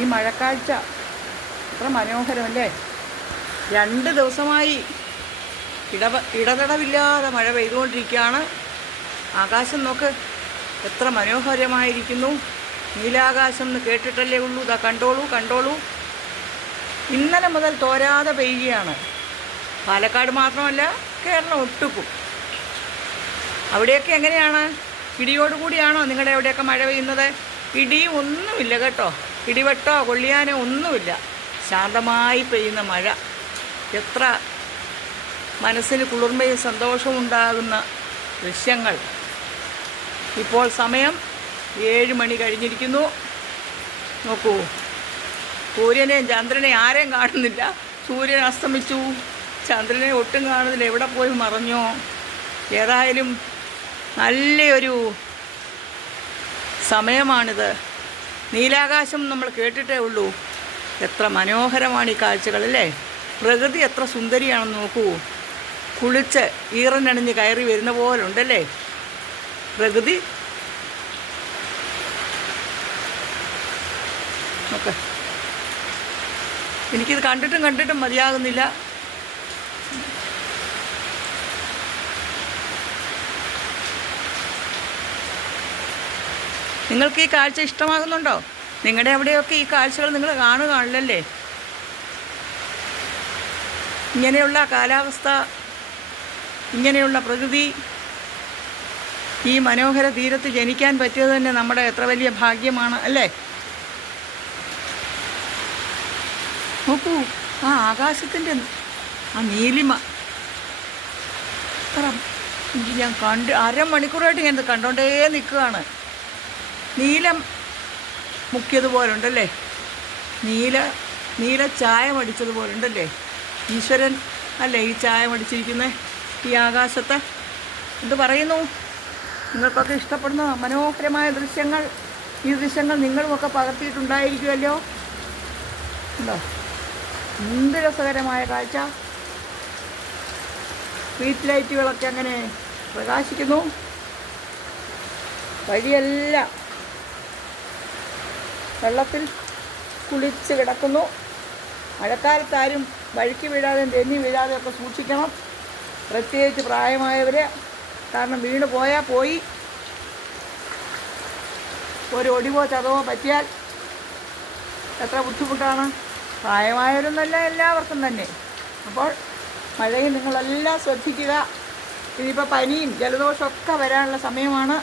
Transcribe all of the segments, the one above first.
ഈ മഴക്കാഴ്ച എത്ര മനോഹരമല്ലേ. 2 ദിവസമായി ഇടതടവില്ലാതെ മഴ പെയ്തുകൊണ്ടിരിക്കുകയാണ്. ആകാശം നോക്ക്, എത്ര മനോഹരമായിരിക്കുന്നു. നീലാകാശം എന്ന് കേട്ടിട്ടല്ലേ ഉള്ളൂ. ഇതാ കണ്ടോളൂ. ഇന്നലെ മുതൽ തോരാതെ പെയ്യുകയാണ്. പാലക്കാട് മാത്രമല്ല, കേരളം ഒട്ടുക്കും. അവിടെയൊക്കെ എങ്ങനെയാണ്? ഇടിയോടുകൂടിയാണോ നിങ്ങളുടെ എവിടെയൊക്കെ മഴ പെയ്യുന്നത്? ഇടിയും ഒന്നുമില്ല കേട്ടോ, ഇടിവെട്ടോ കൊള്ളിയാനോ ഒന്നുമില്ല. ശാന്തമായി പെയ്യുന്ന മഴ. എത്ര മനസ്സിന് കുളിർമയും സന്തോഷവും ഉണ്ടാകുന്ന ദൃശ്യങ്ങൾ. ഇപ്പോൾ സമയം 7 മണി കഴിഞ്ഞിരിക്കുന്നു. നോക്കൂ, സൂര്യനെയും ചന്ദ്രനെയും ആരെയും കാണുന്നില്ല. സൂര്യൻ അസ്തമിച്ചു, ചന്ദ്രനെ ഒട്ടും കാണുന്നില്ല. എവിടെ പോയി മറഞ്ഞോ? ഏതായാലും നല്ലൊരു സമയമാണിത്. നീലാകാശം നമ്മൾ കേട്ടിട്ടേ ഉള്ളൂ. എത്ര മനോഹരമാണ് ഈ കാഴ്ചകൾ അല്ലേ. പ്രകൃതി എത്ര സുന്ദരിയാണെന്ന് നോക്കൂ. കുളിച്ച് ഈറനണിഞ്ഞ് കയറി വരുന്ന പോലെ ഉണ്ടല്ലേ പ്രകൃതി. ഓക്കെ, എനിക്കിത് കണ്ടിട്ടും മതിയാകുന്നില്ല. നിങ്ങൾക്ക് ഈ കാഴ്ച ഇഷ്ടമാകുന്നുണ്ടോ? നിങ്ങളുടെ എവിടെയൊക്കെ ഈ കാഴ്ചകൾ നിങ്ങൾ കാണുകയാണല്ലേ. ഇങ്ങനെയുള്ള കാലാവസ്ഥ, ഇങ്ങനെയുള്ള പ്രകൃതി, ഈ മനോഹര തീരത്ത് ജനിക്കാൻ പറ്റിയത് തന്നെ നമ്മുടെ എത്ര വലിയ ഭാഗ്യമാണ് അല്ലേ. നോക്കൂ, ആ ആകാശത്തിൻ്റെ ആ നീലിമ എത്ര ഞാൻ അരമണിക്കൂറായിട്ട് ഞാൻ കണ്ടോണ്ടേ നിൽക്കുകയാണ്. നീലം മുക്കിയതുപോലുണ്ടല്ലേ, നീല ചായം അടിച്ചതുപോലുണ്ടല്ലേ. ഈശ്വരൻ അല്ലേ ഈ ചായം അടിച്ചിരിക്കുന്നത് ഈ ആകാശത്ത്. എന്ത് പറയുന്നു? നിങ്ങൾക്കൊക്കെ ഇഷ്ടപ്പെടുന്ന മനോഹരമായ ദൃശ്യങ്ങൾ, ഈ ദൃശ്യങ്ങൾ നിങ്ങളുമൊക്കെ പകർത്തിയിട്ടുണ്ടായിരിക്കുമല്ലോ. ഉണ്ടോ? എന്ത് രസകരമായ കാഴ്ച. സ്ട്രീറ്റ് ലൈറ്റുകളൊക്കെ അങ്ങനെ പ്രകാശിക്കുന്നു. വഴിയെല്ലാം വെള്ളത്തിൽ കുളിച്ച് കിടക്കുന്നു. മഴക്കാലത്താരും വഴുക്കി വീഴാതെ തെന്നി വീഴാതെ ഒക്കെ സൂക്ഷിക്കണം, പ്രത്യേകിച്ച് പ്രായമായവർ. കാരണം വീണ് പോയാൽ പോയി. ഒരു ഒടിവോ ചതവോ പറ്റിയാൽ എത്ര ബുദ്ധിമുട്ടാണ്. പ്രായമായവരെന്നല്ല, എല്ലാവർക്കും തന്നെ. അപ്പോൾ മഴയിൽ നിങ്ങളെല്ലാം ശ്രദ്ധിക്കുക. ഇനിയിപ്പോൾ പനിയും ജലദോഷമൊക്കെ വരാനുള്ള സമയമാണ്.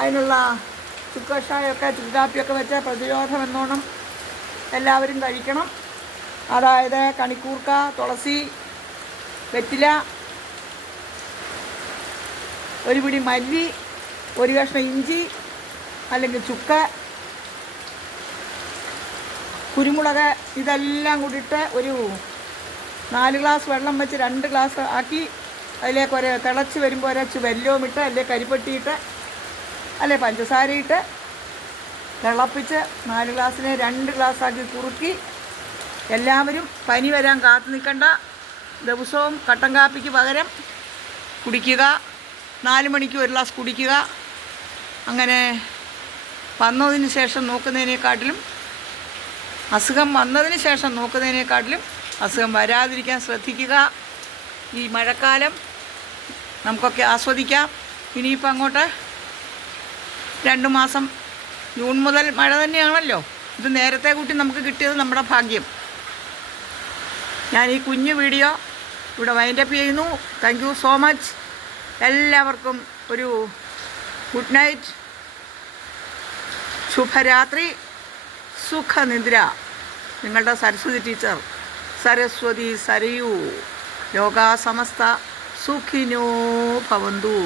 അതിനുള്ള ചുക്കഷായമൊക്കെ ചുക്കാപ്പിയൊക്കെ വെച്ച പ്രതിരോധം എന്നോണം എല്ലാവരും കഴിക്കണം. അതായത് കണിക്കൂർക്ക, തുളസി, വെറ്റില, ഒരു പിടി മല്ലി, ഒരു കഷ്ണം ഇഞ്ചി അല്ലെങ്കിൽ ചുക്ക, കുരുമുളക്, ഇതെല്ലാം കൂടിയിട്ട് ഒരു 4 ഗ്ലാസ് വെള്ളം വെച്ച് 2 ഗ്ലാസ് ആക്കി അതിലേക്ക് തിളച്ച് വരുമ്പോൾ ഒരച്ച് വെല്ലവും ഇട്ട്, അല്ലെങ്കിൽ കരിപ്പട്ടിയിട്ട്, അല്ലെ പഞ്ചസാരയിട്ട് തിളപ്പിച്ച് 4 ഗ്ലാസ്സിനെ 2 ഗ്ലാസ്സാക്കി കുറുക്കി എല്ലാവരും പനി വരാൻ കാത്തു നിൽക്കണ്ട. ദിവസവും കട്ടൻ കാപ്പിക്ക് പകരം കുടിക്കുക. 4 മണിക്ക് 1 ഗ്ലാസ് കുടിക്കുക. അങ്ങനെ വന്നതിന് ശേഷം നോക്കുന്നതിനേക്കാട്ടിലും, അസുഖം വന്നതിന് ശേഷം നോക്കുന്നതിനേക്കാട്ടിലും അസുഖം വരാതിരിക്കാൻ ശ്രദ്ധിക്കുക. ഈ മഴക്കാലം നമുക്കൊക്കെ ആസ്വദിക്കാം. ഇനിയിപ്പോൾ അങ്ങോട്ട് 2 മാസം, ജൂൺ മുതൽ മഴ തന്നെയാണല്ലോ. ഇത് നേരത്തെ കൂട്ടി നമുക്ക് കിട്ടിയത് നമ്മുടെ ഭാഗ്യം. ഞാൻ ഈ കുഞ്ഞു വീഡിയോ ഇവിടെ വൈൻഡപ്പ് ചെയ്യുന്നു. Thank you so much. എല്ലാവർക്കും ഒരു ഗുഡ് നൈറ്റ്, ശുഭരാത്രി, സുഖനിദ്ര. നിങ്ങളുടെ സരസ്വതി ടീച്ചർ, സരസ്വതി സരയൂ. ലോകാ സമസ്ത സുഖിനോ ഭവന്തു.